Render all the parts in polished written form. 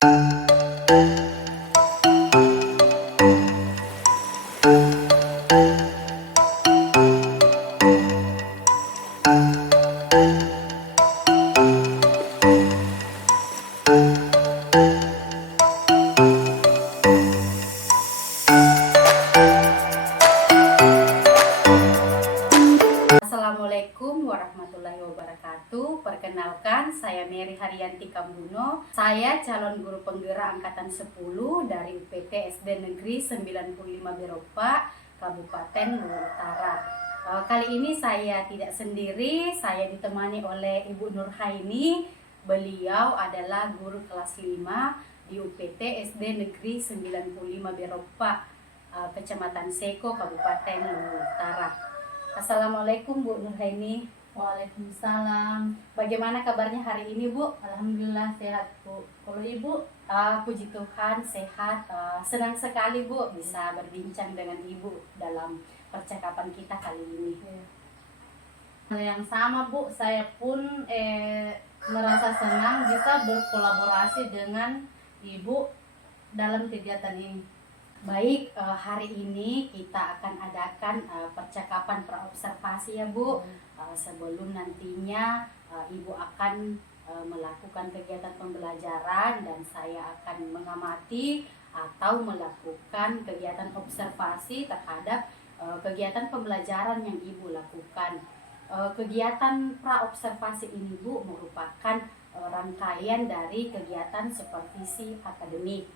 Assalamualaikum warahmatullahi wabarakatuh. Perkenalkan, saya Mary Haryanti Kambuno. Saya calon guru penggerak angkatan 10 dari UPT SD Negeri 95 Beropa, Kabupaten Luwu Utara. Kali ini saya tidak sendiri, saya ditemani oleh Ibu Nurhaini. Beliau adalah guru kelas 5 di UPT SD Negeri 95 Beropa, Kecamatan Seko, Kabupaten Luwu Utara. Assalamualaikum Bu Nurhaini. Waalaikumsalam. Bagaimana kabarnya hari ini Bu? Alhamdulillah sehat Bu. Kalau Ibu? Puji Tuhan sehat. Senang sekali Bu bisa berbincang dengan Ibu dalam percakapan kita kali ini. Hal yang sama Bu, saya pun merasa senang bisa berkolaborasi dengan Ibu dalam kegiatan ini. Baik, hari ini kita akan adakan percakapan praobservasi ya Bu. Sebelum nantinya Ibu akan melakukan kegiatan pembelajaran dan saya akan mengamati atau melakukan kegiatan observasi terhadap kegiatan pembelajaran yang Ibu lakukan. Kegiatan praobservasi ini Bu merupakan rangkaian dari kegiatan supervisi akademik.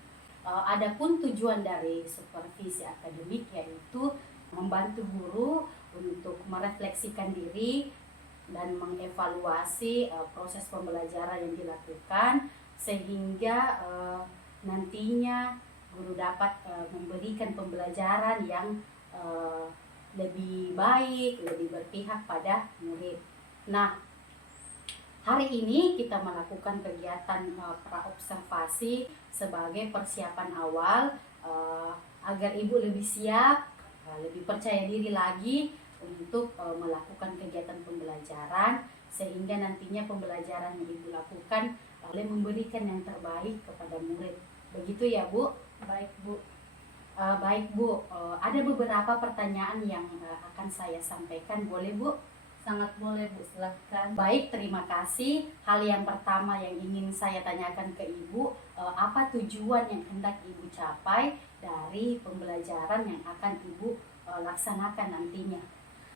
Adapun tujuan dari supervisi akademik yaitu membantu guru untuk merefleksikan diri dan mengevaluasi proses pembelajaran yang dilakukan sehingga nantinya guru dapat memberikan pembelajaran yang lebih baik, lebih berpihak pada murid. Nah, hari ini kita melakukan kegiatan praobservasi sebagai persiapan awal agar Ibu lebih siap, lebih percaya diri lagi untuk melakukan kegiatan pembelajaran sehingga nantinya pembelajaran yang Ibu lakukan boleh memberikan yang terbaik kepada murid. Begitu ya Bu? Baik Bu. Baik Bu, ada beberapa pertanyaan yang akan saya sampaikan, boleh Bu? Sangat boleh Bu, silahkan. Baik, terima kasih. Hal yang pertama yang ingin saya tanyakan ke Ibu, apa tujuan yang hendak Ibu capai dari pembelajaran yang akan Ibu laksanakan nantinya?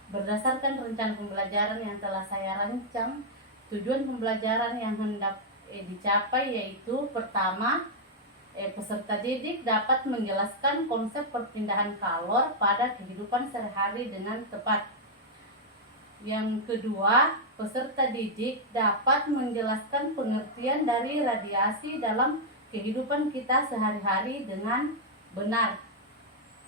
Berdasarkan rencana pembelajaran yang telah saya rancang, tujuan pembelajaran yang hendak dicapai yaitu pertama, peserta didik dapat menjelaskan konsep perpindahan kalor pada kehidupan sehari-hari dengan tepat. Yang kedua, peserta didik dapat menjelaskan pengertian dari radiasi dalam kehidupan kita sehari-hari dengan benar.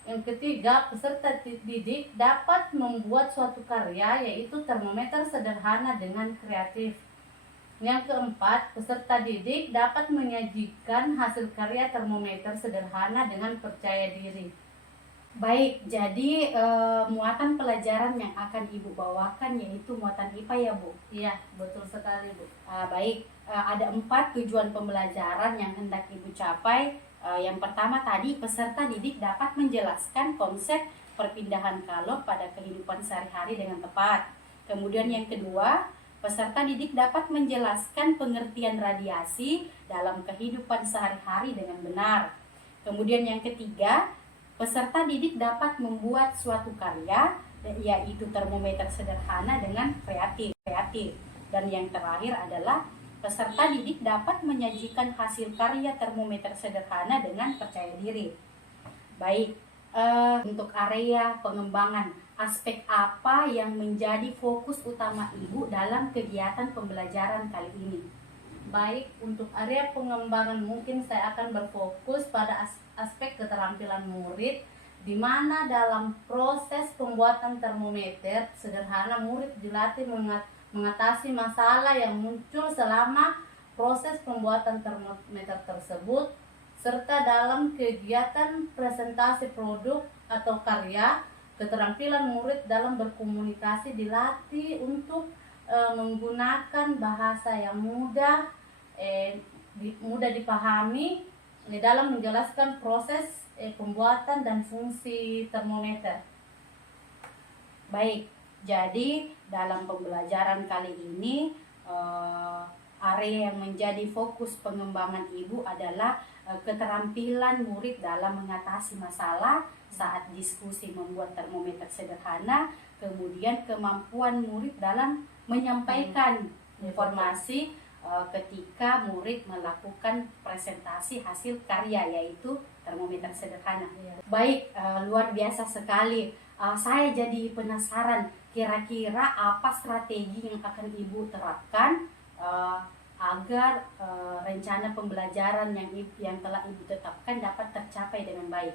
Yang ketiga, peserta didik dapat membuat suatu karya yaitu termometer sederhana dengan kreatif. Yang keempat, peserta didik dapat menyajikan hasil karya termometer sederhana dengan percaya diri. Baik, jadi muatan pelajaran yang akan Ibu bawakan yaitu muatan IPA ya Bu? Iya, betul sekali Bu. Baik, ada 4 tujuan pembelajaran yang hendak Ibu capai. Yang pertama tadi, peserta didik dapat menjelaskan konsep perpindahan kalor pada kehidupan sehari-hari dengan tepat. Kemudian yang kedua, peserta didik dapat menjelaskan pengertian radiasi dalam kehidupan sehari-hari dengan benar. Kemudian yang ketiga, peserta didik dapat membuat suatu karya yaitu termometer sederhana dengan kreatif. Dan yang terakhir adalah peserta didik dapat menyajikan hasil karya termometer sederhana dengan percaya diri. Baik, untuk area pengembangan, aspek apa yang menjadi fokus utama Ibu dalam kegiatan pembelajaran kali ini? Baik, untuk area pengembangan mungkin saya akan berfokus pada aspek keterampilan murid, di mana dalam proses pembuatan termometer sederhana murid dilatih mengatasi masalah yang muncul selama proses pembuatan termometer tersebut, serta dalam kegiatan presentasi produk atau karya, keterampilan murid dalam berkomunikasi dilatih untuk menggunakan bahasa yang mudah, mudah dipahami dalam menjelaskan proses pembuatan dan fungsi termometer. Baik, jadi dalam pembelajaran kali ini area yang menjadi fokus pengembangan Ibu adalah keterampilan murid dalam mengatasi masalah saat diskusi membuat termometer sederhana, kemudian kemampuan murid dalam menyampaikan informasi ketika murid melakukan presentasi hasil karya, yaitu termometer sederhana. Baik, luar biasa sekali. Saya jadi penasaran, kira-kira apa strategi yang akan Ibu terapkan agar rencana pembelajaran yang telah Ibu tetapkan dapat tercapai dengan baik?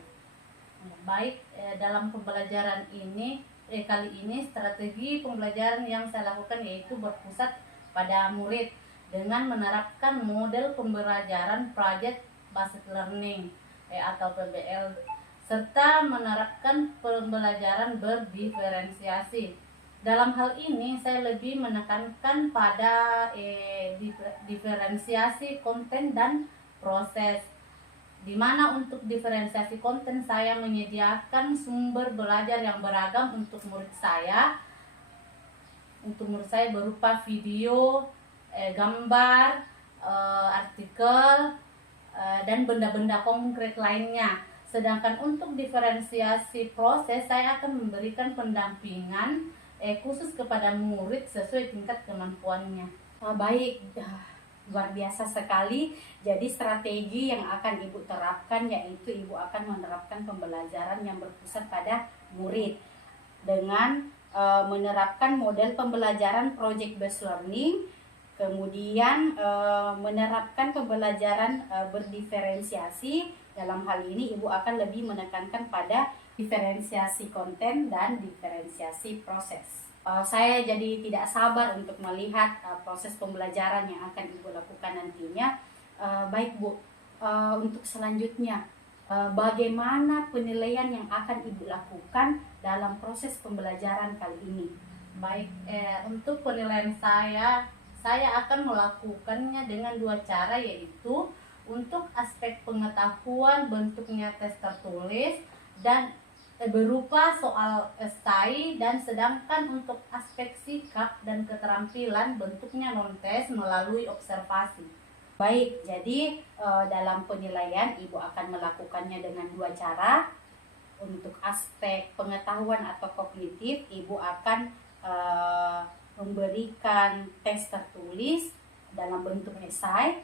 Baik, dalam pembelajaran ini kali ini strategi pembelajaran yang saya lakukan yaitu berpusat pada murid dengan menerapkan model pembelajaran Project Based Learning atau PBL, serta menerapkan pembelajaran berdiferensiasi. Dalam hal ini saya lebih menekankan pada diferensiasi konten dan proses, di mana untuk diferensiasi konten saya menyediakan sumber belajar yang beragam untuk murid saya. Untuk murid saya berupa video, gambar, artikel, dan benda-benda konkret lainnya. Sedangkan untuk diferensiasi proses saya akan memberikan pendampingan khusus kepada murid sesuai tingkat kemampuannya. Baik, luar biasa sekali. Jadi strategi yang akan Ibu terapkan yaitu Ibu akan menerapkan pembelajaran yang berpusat pada murid dengan menerapkan model pembelajaran Project Based Learning, kemudian menerapkan pembelajaran berdiferensiasi. Dalam hal ini Ibu akan lebih menekankan pada diferensiasi konten dan diferensiasi proses. Saya jadi tidak sabar untuk melihat proses pembelajaran yang akan Ibu lakukan nantinya. Baik Bu, untuk selanjutnya bagaimana penilaian yang akan Ibu lakukan dalam proses pembelajaran kali ini? Baik, untuk penilaian saya akan melakukannya dengan dua cara, yaitu untuk aspek pengetahuan bentuknya tes tertulis dan berupa soal esai, dan sedangkan untuk aspek sikap dan keterampilan bentuknya non-tes melalui observasi. Baik, jadi dalam penilaian Ibu akan melakukannya dengan dua cara. Untuk aspek pengetahuan atau kognitif, Ibu akan memberikan tes tertulis dalam bentuk esai.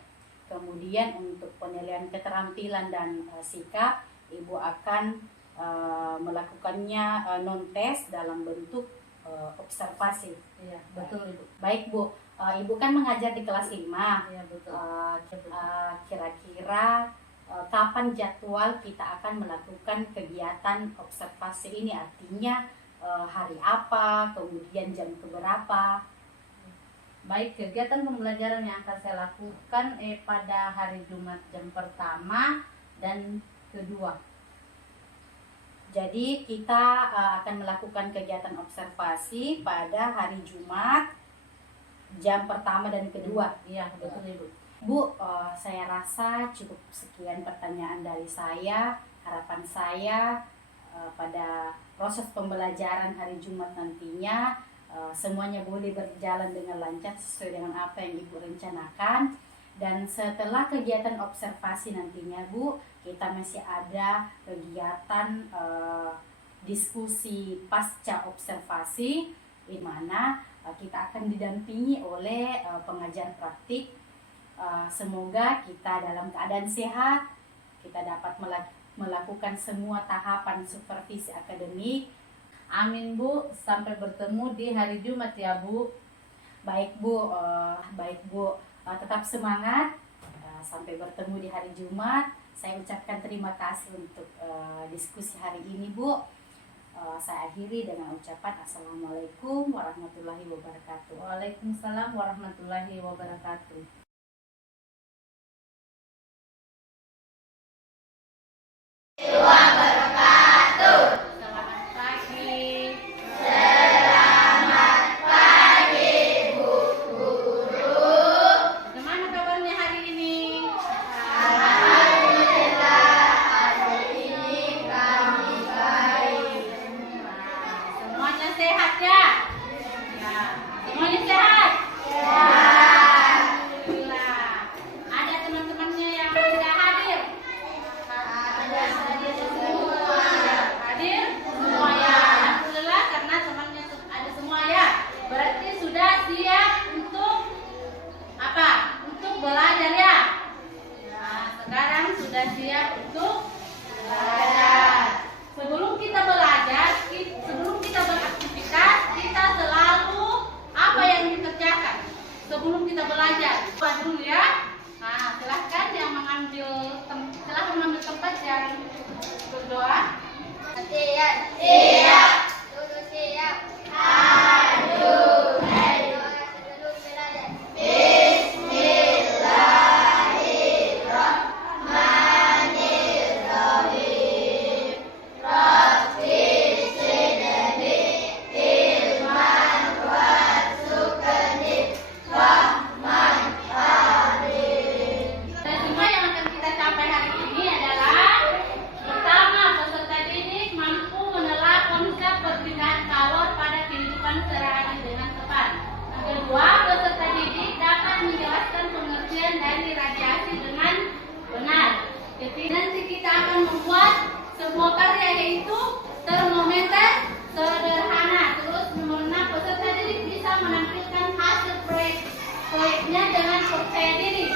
Kemudian untuk penilaian keterampilan dan sikap, Ibu akan melakukannya non-tes dalam bentuk observasi. Iya, betul Ibu. Baik Bu, Ibu kan mengajar di kelas 5. Iya, betul. Kira-kira kapan jadwal kita akan melakukan kegiatan observasi ini? Artinya hari apa, kemudian jam keberapa? Baik, kegiatan pembelajaran yang akan saya lakukan pada hari Jumat jam pertama dan kedua. Jadi kita akan melakukan kegiatan observasi pada hari Jumat jam pertama dan kedua. Iya, betul Ibu. Bu, saya rasa cukup sekian pertanyaan dari saya. Harapan saya pada proses pembelajaran hari Jumat nantinya semuanya boleh berjalan dengan lancar sesuai dengan apa yang Ibu rencanakan. Dan setelah kegiatan observasi nantinya Bu, kita masih ada kegiatan diskusi pasca observasi, di mana kita akan didampingi oleh pengajar praktik. Semoga kita dalam keadaan sehat, kita dapat melakukan semua tahapan supervisi akademik. Amin Bu, sampai bertemu di hari Jumat ya Bu. Baik Bu, tetap semangat. Sampai bertemu di hari Jumat. Saya ucapkan terima kasih untuk diskusi hari ini Bu. Saya akhiri dengan ucapan Assalamualaikum warahmatullahi wabarakatuh. Waalaikumsalam warahmatullahi wabarakatuh. Bagaimana kabarnya hari ini? sekarang sudah siap untuk belajar. Sebelum kita belajar, sebelum kita beraktivitas, kita selalu apa yang dikerjakan sebelum kita belajar? Buat dulu ya. Nah, silahkan yang mengambil tempat yang berdoa. Siap. Siap. Duduk siap. Maju. Doa sebelum belajar. Bismillahirrahmanirrahim. Rabbi zidni ilman warzuqni fahman alim. Dan semua yang akan kita capai hari ini adalah pertama, peserta didik mampu menelaah konsep perpindahan kalor pada kehidupan sehari-hari dengan tepat. Yang kedua, peserta didik dapat menjelaskan pengertian dari radiasi dengan benar. Ketiga, nanti kita akan membuat sebuah karya yaitu termometer sederhana. Terus nomor 6, peserta didik bisa menampilkan hasil proyeknya dengan percaya diri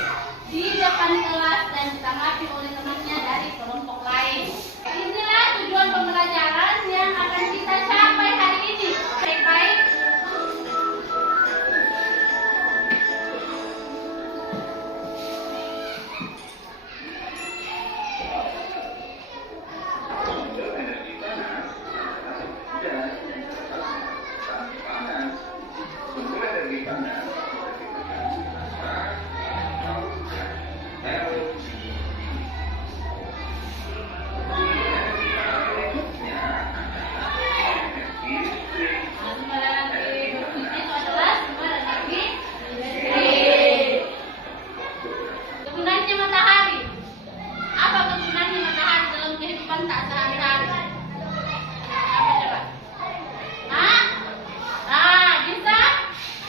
di depan kelas dan ditanggapi oleh temannya dari kelompok lain. Inilah tujuan pembelajaran yang akan kita capai hari ini. Baik-baik. Kegunaannya matahari. Apa kegunaannya matahari dalam kehidupan tak sehari-hari? Apa coba? Hah? Bisa?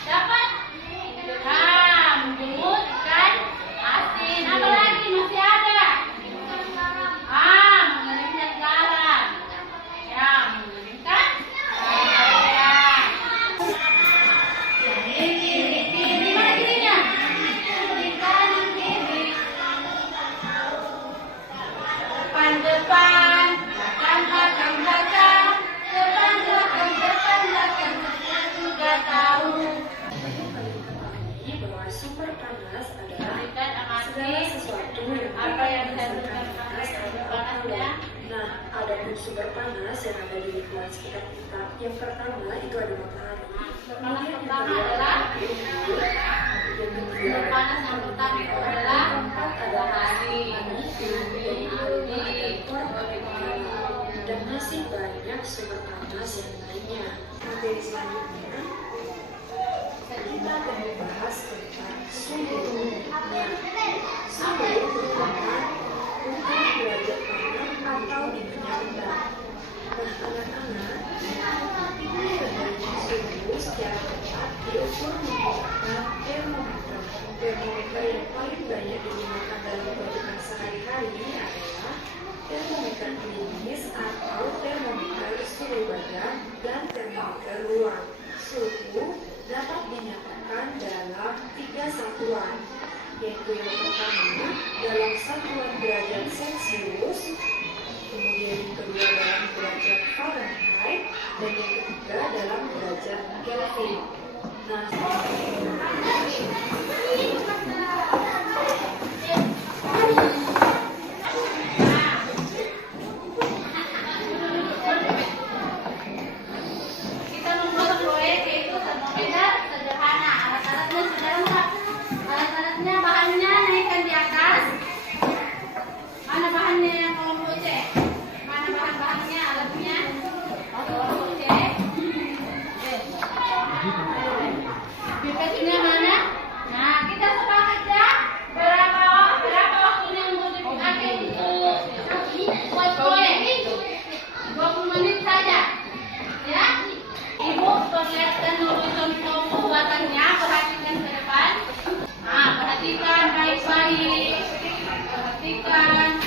Dapat? Menjemur ikan asin. Apa lagi masih ada? Mengeringkan garam. Ya, mengeringkan garam. Kiri, mana kirinya? Kiri, kanan, kiri. Depan, belakang, belakang. Depan, belakang. Juga tahu. Bahwa sumber panas adalah Berikan amati segala sesuatu yang apa yang saya mengandung berikan panas kepada atau panasnya. Nah, ada pun sumber panas yang ada di lingkungan sekitar kita. Yang pertama itu ada matahari. Panas pertama adalah Yang kedua, panas yang pertama itu adalah keempat ada matahari. dan masih banyak sumber panas yang lainnya. Materi selanjutnya kita akan membahas tentang suhu. Nah, suhu merupakan ukuran derajat panas atau dinginnya rendah. Nah, anak-anak, tinggi rendahnya suhu secara tepat diukur menggunakan termometer. Termometer yang paling banyak digunakan dalam kehidupan sehari-hari adalah termometer klinis atau termometer suhu badan dan termometer ruang. Suhu dapat dinyatakan dalam 3 satuan, yaitu yang pertama dalam satuan derajat Celcius, kemudian yang kedua dalam derajat Fahrenheit, dan yang ketiga dalam derajat Kelvin. Nah, Kita membuat proyek yaitu termometer sederhana. Alat-alatnya sudah lengkap. Alat-alatnya bahannya naikkan di atas. Mana bahannya yang kelompok C? Mana bahan-bahannya, alatnya? Kelompok C. Pipetnya mana? Nah, kita sepakat ya. Berapa waktunya untuk dipakai untuk buat proyek? 20 menit saja. Ya, Ibu perlihatkan dulu contoh pembuatannya, perhatikan ke depan. Nah, perhatikan baik-baik. Perhatikan.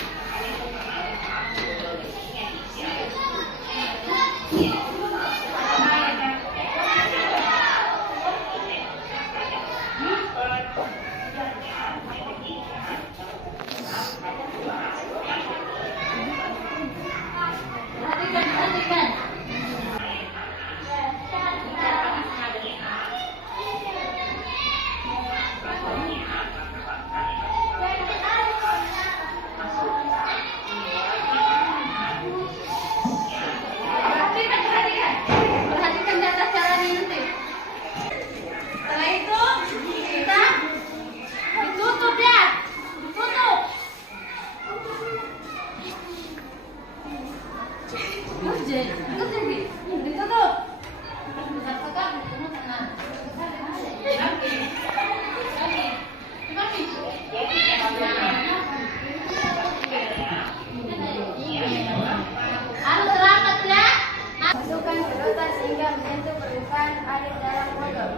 Masukkan sedotan sehingga menyentuh permukaan air dalam botol.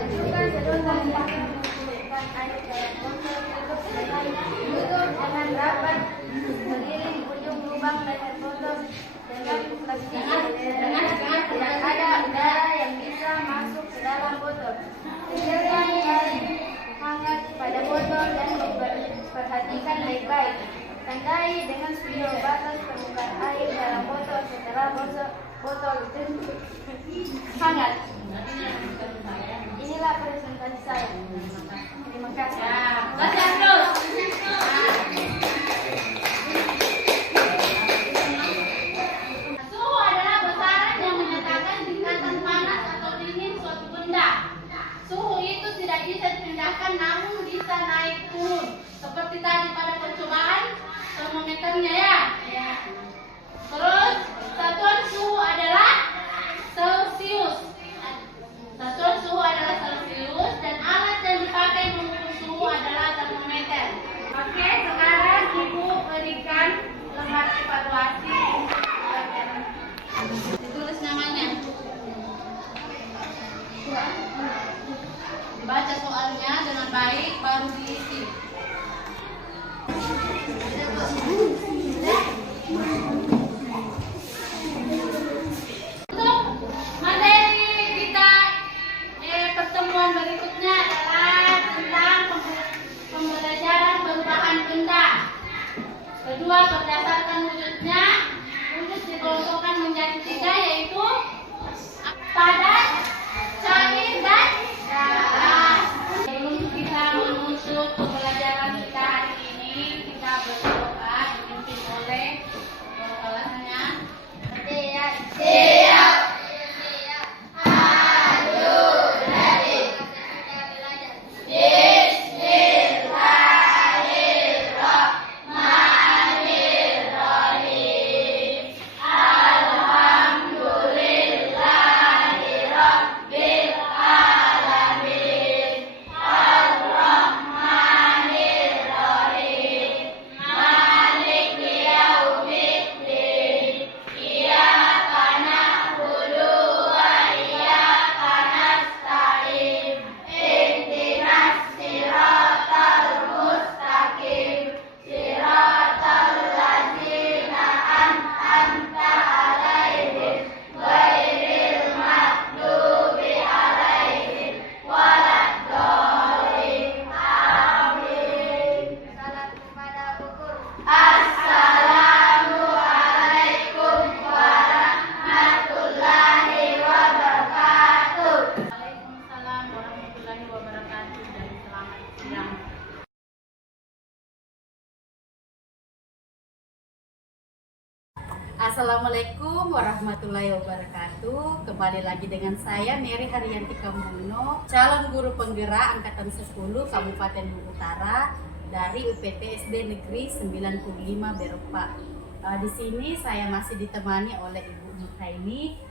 Masukkan sedotan hingga menyentuh permukaan air dalam botol. Tutup dengan rapat seiring ujung lubang leher botol dengan plastik yang ada udara yang bisa masuk ke dalam botol. Tekan air hangat pada botol dan perhatikan baik-baik. Tandai dengan spion batas permukaan air dalam botol setelah botol itu hangat. Inilah presentasi saya. Terima kasih. Suhu adalah besaran yang menyatakan tingkatan panas atau dingin suatu benda. Suhu itu tidak bisa dipindahkan namun bisa naik turun. Seperti tadi pada percobaan termometernya ya. Terus satuan suhu adalah Celcius. Satuan suhu adalah Celcius dan alat yang dipakai mengukur suhu adalah termometer. Oke, sekarang Ibu berikan lembar evaluasi. Ditulis namanya. Baca soalnya dengan baik baru diisi. Untuk materi kita pertemuan berikutnya adalah tentang pembelajaran perubahan benda. Kedua, berdasarkan wujudnya, wujud dikelompokkan menjadi 3 yaitu padat, cair, dan gas. Sebelum kita menutup pembelajaran kita hari ini, kita berdoa dipimpin oleh kelasnya. Siap. Waalaikumsalam warahmatullahi wabarakatuh dan selamat siang. Assalamualaikum warahmatullahi wabarakatuh. Kembali lagi dengan saya Mary Haryanti Kambuno, calon guru penggerak angkatan 10 Kabupaten Luwu Utara dari UPT SD Negeri 95 Beropa. Di sini saya masih ditemani oleh Ibu Nurhaini.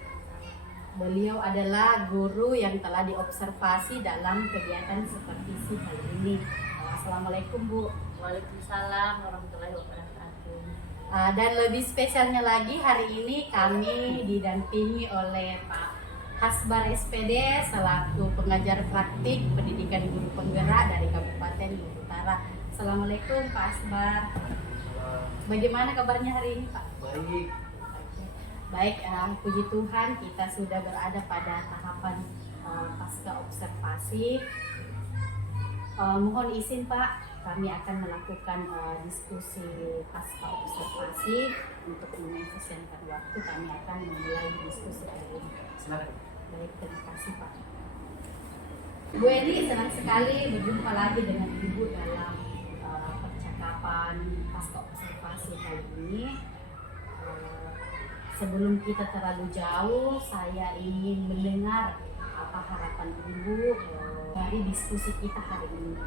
Beliau adalah guru yang telah diobservasi dalam kegiatan supervisi kali ini. Assalamualaikum Bu. Waalaikumsalam warahmatullahi wabarakatuh. Dan lebih spesialnya lagi hari ini kami didampingi oleh Pak Hasbar SPD selaku pengajar praktik pendidikan guru penggerak dari Kabupaten Luwu Utara. Assalamualaikum Pak Hasbar. Bagaimana kabarnya hari ini Pak? Baik. Baik, puji Tuhan kita sudah berada pada tahapan pasca observasi. Mohon izin Pak, kami akan melakukan diskusi pasca observasi. Untuk mengefisienkan waktu kami akan memulai diskusi kali ini. Silakan. Baik, terima kasih Pak. Bu Edi, senang sekali berjumpa lagi dengan Ibu dalam percakapan pasca observasi kali ini. Sebelum kita terlalu jauh, saya ingin mendengar apa harapan Ibu dari diskusi kita hari ini.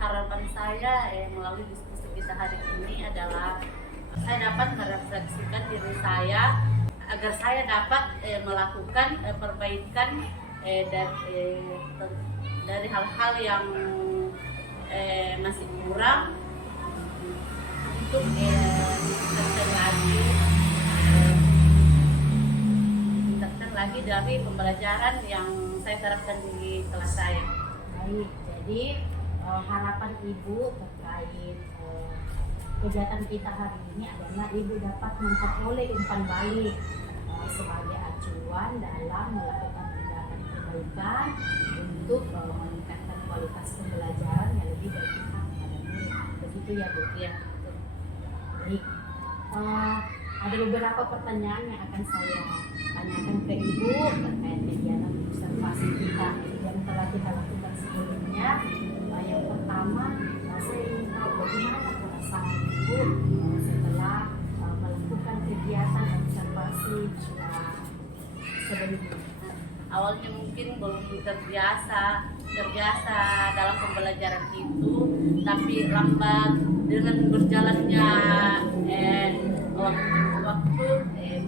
Harapan saya melalui diskusi kita hari ini adalah Saya dapat merefleksikan diri saya agar saya dapat melakukan perbaikan dari hal-hal yang masih kurang untuk tingkatkan lagi dari pembelajaran yang saya terapkan di kelas saya. Baik, jadi harapan Ibu terkait kegiatan kita hari ini adalah Ibu dapat memperoleh umpan balik sebagai acuan dalam melakukan tindakan perbaikan untuk meningkatkan kualitas pembelajaran yang lebih berpihak pada murid. Begitu ya Bu? Ya. Baik, ada beberapa pertanyaan yang akan saya tanyakan ke Ibu terkait kegiatan observasi kita yang telah kita lakukan sebelumnya. Yang pertama, saya ingin tahu bagaimana perasaan Ibu setelah melakukan kegiatan observasi sebelumnya. Awalnya mungkin belum terbiasa dalam pembelajaran itu, tapi lambat dengan berjalannya waktu mungkin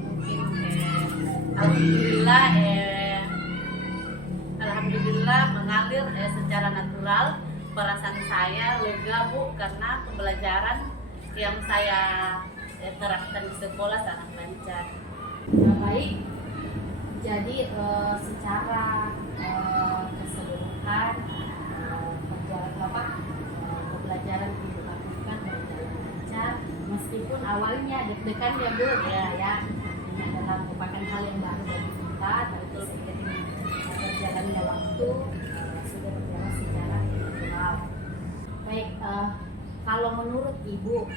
alhamdulillah mengalir secara natural. Perasaan saya lega Bu, karena pembelajaran yang saya terapkan di sekolah sangat lancar. Ya, baik. Jadi secara keseluruhan pembelajaran Ibu lakukan berjalan lancar, meskipun awalnya deg-degan ya Bu, ya ini adalah merupakan hal yang baru bagi kita, tapi seiring berjalannya waktu sudah berjalan secara natural. Baik, kalau menurut Ibu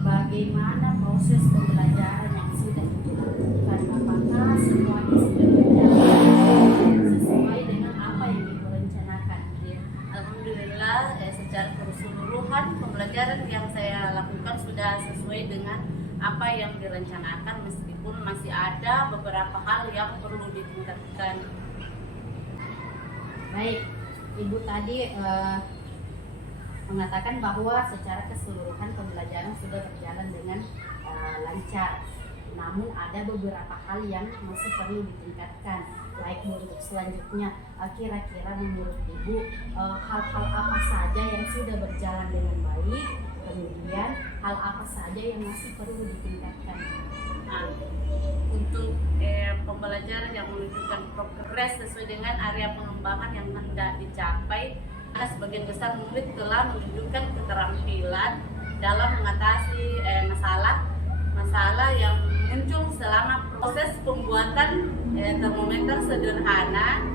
bagaimana proses pembelajaran yang sudah Ibu lakukan? Apakah semuanya sudah berjalan sesuai dengan apa yang Ibu rencanakan? Ya, alhamdulillah secara keseluruhan pembelajaran yang saya lakukan sudah sesuai dengan apa yang direncanakan, meskipun masih ada beberapa hal yang perlu ditingkatkan. Baik, Ibu tadi mengatakan bahwa secara keseluruhan pembelajaran sudah berjalan dengan lancar. Namun ada beberapa hal yang masih perlu ditingkatkan. Baik untuk selanjutnya, kira-kira menurut Ibu hal-hal apa saja yang sudah berjalan dengan baik, kemudian hal apa saja yang masih perlu ditingkatkan? Untuk pembelajaran yang menunjukkan progres sesuai dengan area pengembangan yang hendak dicapai, sebagian besar murid telah menunjukkan keterampilan dalam mengatasi masalah yang muncul selama proses pembuatan termometer sederhana,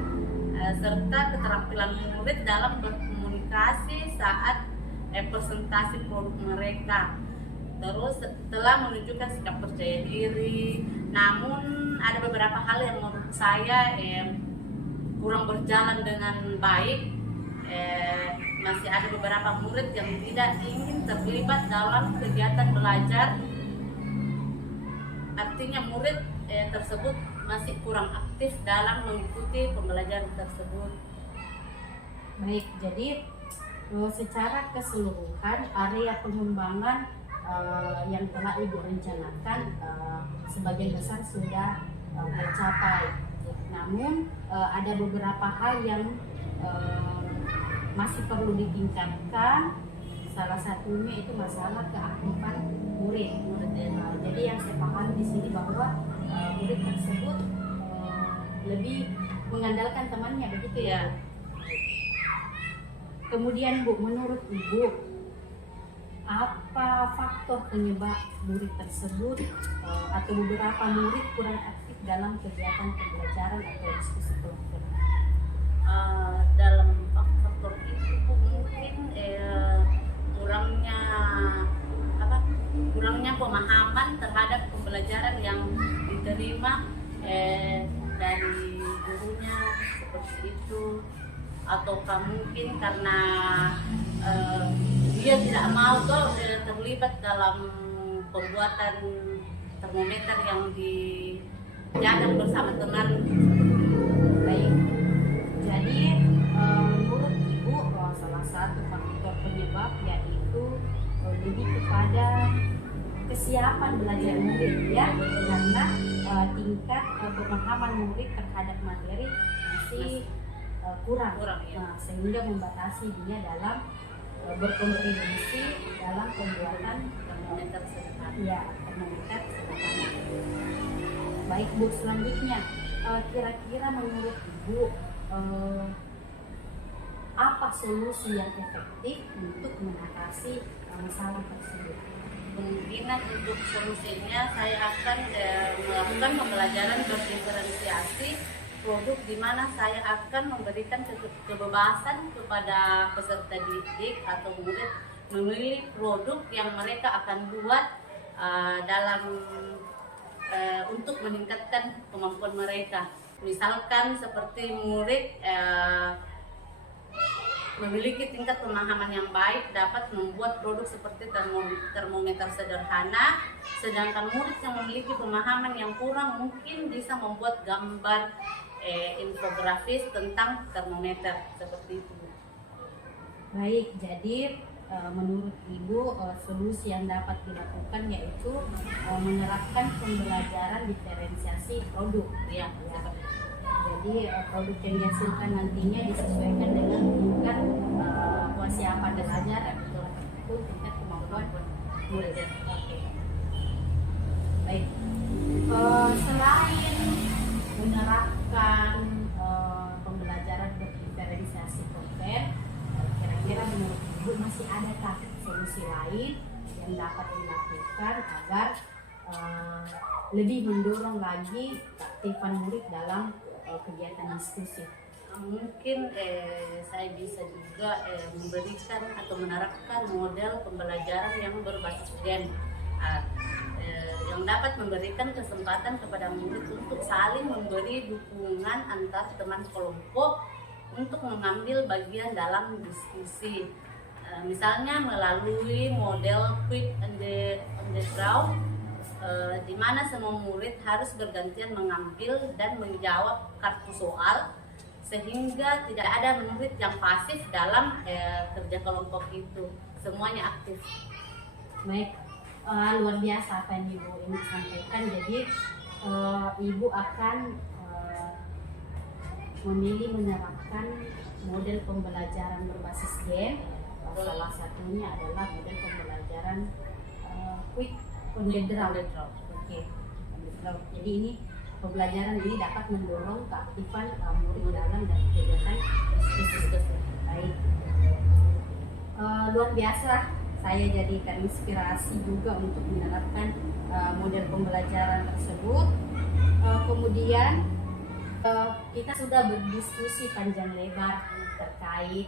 serta keterampilan murid dalam berkomunikasi saat presentasi produk mereka. Terus telah menunjukkan sikap percaya diri. Namun ada beberapa hal yang menurut saya kurang berjalan dengan baik. Masih ada beberapa murid yang tidak ingin terlibat dalam kegiatan belajar. Artinya murid tersebut masih kurang aktif dalam mengikuti pembelajaran tersebut. Baik, jadi secara keseluruhan area pengembangan yang telah Ibu rencanakan sebagian besar sudah tercapai. Namun ada beberapa hal yang masih perlu ditingkatkan. Salah satunya itu masalah keaktifan murid. Jadi yang saya pahami di sini bahwa murid tersebut lebih mengandalkan temannya, begitu ya? Kemudian Bu, menurut Ibu apa faktor penyebab murid tersebut atau beberapa murid kurang aktif dalam kegiatan pembelajaran atau diskusi kelompok? Dalam faktor itu mungkin kurangnya pemahaman terhadap pembelajaran yang diterima dari gurunya, seperti itu. Ataukah mungkin karena dia tidak mau terlibat dalam pembuatan termometer yang dijaga bersama teman. Baik, jadi menurut Ibu salah satu faktor penyebab yaitu lebih ke kesiapan belajar murid ya, karena tingkat pemahaman murid terhadap materi masih kurang ya. Nah, sehingga membatasi dia dalam berkontribusi dalam pembuatan termometer sederhana. ya termometer sederhana. Baik Bu, selanjutnya kira-kira menurut Ibu apa solusi yang efektif untuk mengatasi masalah tersebut? Kemungkinan untuk solusinya saya akan melakukan pembelajaran berdiferensiasi produk, di mana saya akan memberikan kebebasan kepada peserta didik atau murid memilih produk yang mereka akan buat untuk meningkatkan kemampuan mereka. Misalkan seperti murid memiliki tingkat pemahaman yang baik dapat membuat produk seperti termometer sederhana, sedangkan murid yang memiliki pemahaman yang kurang mungkin bisa membuat gambar infografis tentang termometer seperti itu. Baik, jadi menurut Ibu solusi yang dapat dilakukan yaitu menerapkan pembelajaran diferensiasi produk Ya, jadi produk yang dihasilkan nantinya disesuaikan dengan tingkat kesiapan belajar atau tingkat kemampuan murid. Oke. Baik. Selain menerapkan pembelajaran berdiferensiasi konten, kira-kira menurut Ibu masih adakah solusi lain yang dapat dilakukan agar lebih mendorong lagi keaktifan murid dalam kegiatan diskusi? Mungkin saya bisa juga memberikan atau menerapkan model pembelajaran yang berbasis game yang dapat memberikan kesempatan kepada murid untuk saling memberi dukungan antar teman kelompok untuk mengambil bagian dalam diskusi. Misalnya melalui model quick on the draw, di mana semua murid harus bergantian mengambil dan menjawab kartu soal, sehingga tidak ada murid yang pasif dalam kerja kelompok itu, semuanya aktif. Baik, luar biasa apa yang Ibu ingin sampaikan. Jadi Ibu akan memilih menerapkan model pembelajaran berbasis game. Salah satunya adalah model pembelajaran quick on the draw. Oke. Jadi ini pembelajaran ini dapat mendorong keaktifan murid dalam dan kegiatan diskusi. Baik. Luar biasa, saya jadikan inspirasi juga untuk menerapkan model pembelajaran tersebut. Kemudian kita sudah berdiskusi panjang lebar terkait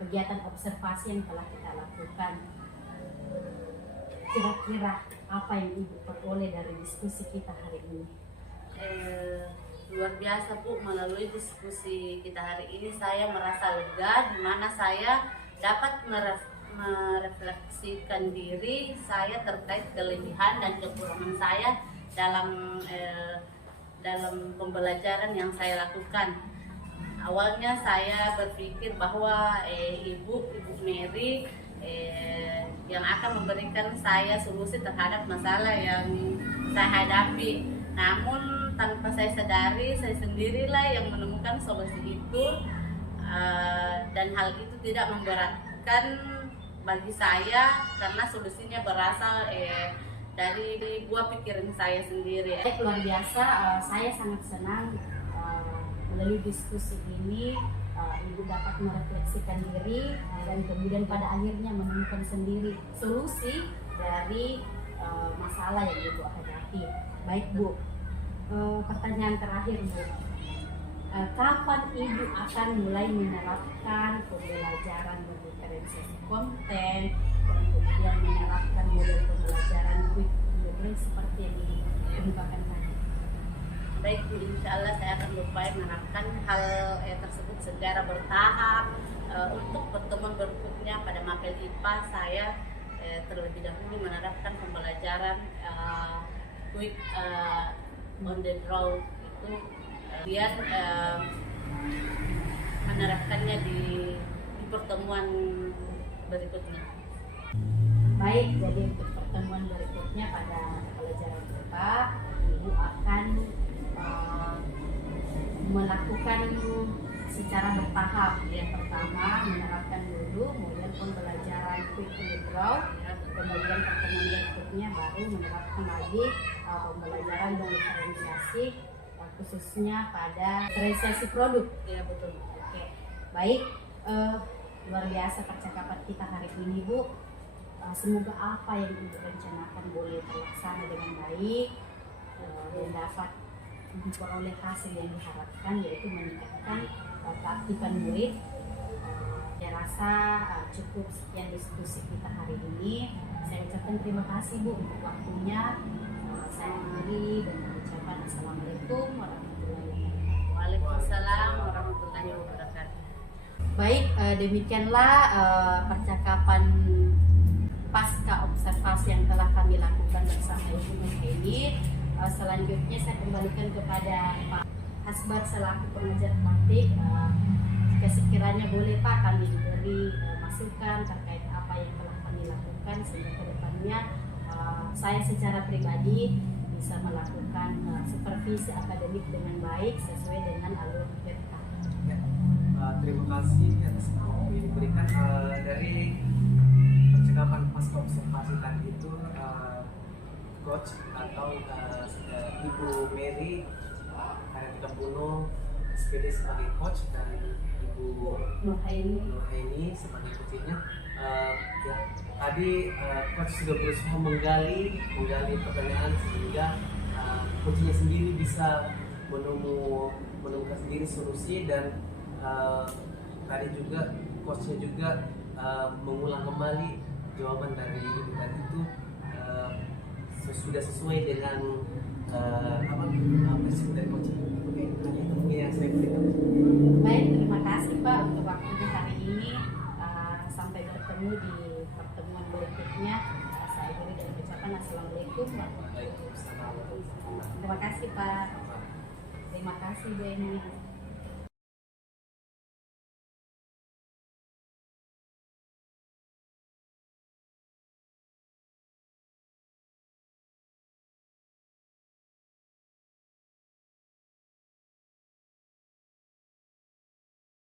kegiatan observasi yang telah kita lakukan. Kira-kira apa yang Ibu peroleh dari diskusi kita hari ini? Luar biasa Bu, melalui diskusi kita hari ini saya merasa lega, di mana saya dapat merefleksikan diri saya terkait kelebihan dan kekurangan saya dalam pembelajaran yang saya lakukan. Awalnya saya berpikir bahwa Ibu Mary yang akan memberikan saya solusi terhadap masalah yang saya hadapi. Namun tanpa saya sadari, saya sendirilah yang menemukan solusi itu, dan hal itu tidak memberatkan bagi saya karena solusinya berasal dari buah pikiran saya sendiri. Luar biasa, saya sangat senang melalui diskusi ini Ibu dapat merefleksikan diri dan kemudian pada akhirnya menemukan sendiri solusi dari masalah yang Ibu hadapi. Baik Bu, pertanyaan terakhir Bu, kapan Ibu akan mulai menerapkan pembelajaran berdiferensiasi konten dan kemudian menerapkan model pembelajaran quick learning seperti yang dikemukakan tadi? Baik Bu, insya Allah saya akan berupaya menerapkan hal tersebut secara bertahap. Untuk pertemuan berikutnya pada mapel IPA saya terlebih dahulu menerapkan pembelajaran quick on the draw itu, biar menerapkannya di pertemuan berikutnya. Baik, jadi untuk pertemuan berikutnya pada pelajaran kita, Ibu akan melakukan secara bertahap. Yang pertama menerapkan dulu, kemudian pembelajaran quick withdraw, kemudian pertemuan berikutnya baru menerapkan lagi pembelajaran dan diferensiasi, khususnya pada diferensiasi produk. Ya betul. Oke, baik. Luar biasa percakapan kita hari ini, Bu. Semoga apa yang Ibu rencanakan boleh terlaksana dengan baik dan dapat memperoleh hasil yang diharapkan, yaitu meningkatkan keaktifan murid. Saya rasa cukup sekian diskusi kita hari ini. Saya ucapkan terima kasih, Bu, untuk waktunya. Saya akhiri dengan ucapan Assalamualaikum warahmatullahi wabarakatuh. Waalaikumsalam warahmatullahi wabarakatuh. Baik, demikianlah percakapan pasca observasi yang telah kami lakukan bersama Ibu Nurhaini. Selanjutnya saya kembalikan kepada Pak Hasbar selaku pengajar praktik. Jika sekiranya boleh Pak, kami diberi masukan terkait apa yang telah kami lakukan, sehingga ke depannya saya secara pribadi bisa melakukan supervisi akademik dengan baik sesuai dengan alur PPK. Terima kasih atas waktu yang diberikan. Dari percakapan pasca observasi tadi itu, coach atau Ibu Mary Karya 30 SPD sebagai coach dan Ibu Nurhaini sebagai coachnya. Ya, tadi coach sudah berusaha menggali pertanyaan sehingga coachnya sendiri bisa menemukan sendiri solusi, dan tadi juga coachnya juga mengulang kembali jawaban dari ibu tadi itu sudah sesuai dengan prinsip dari coaching. Oke, hanya itu mungkin yang saya berikan. Baik, terima kasih Pak untuk waktunya hari ini. Sampai bertemu di pertemuan berikutnya. Saya akhiri dengan ucapan Assalamualaikum warahmatullahi wabarakatuh. Terima kasih Pak. Terima kasih Bu Eni.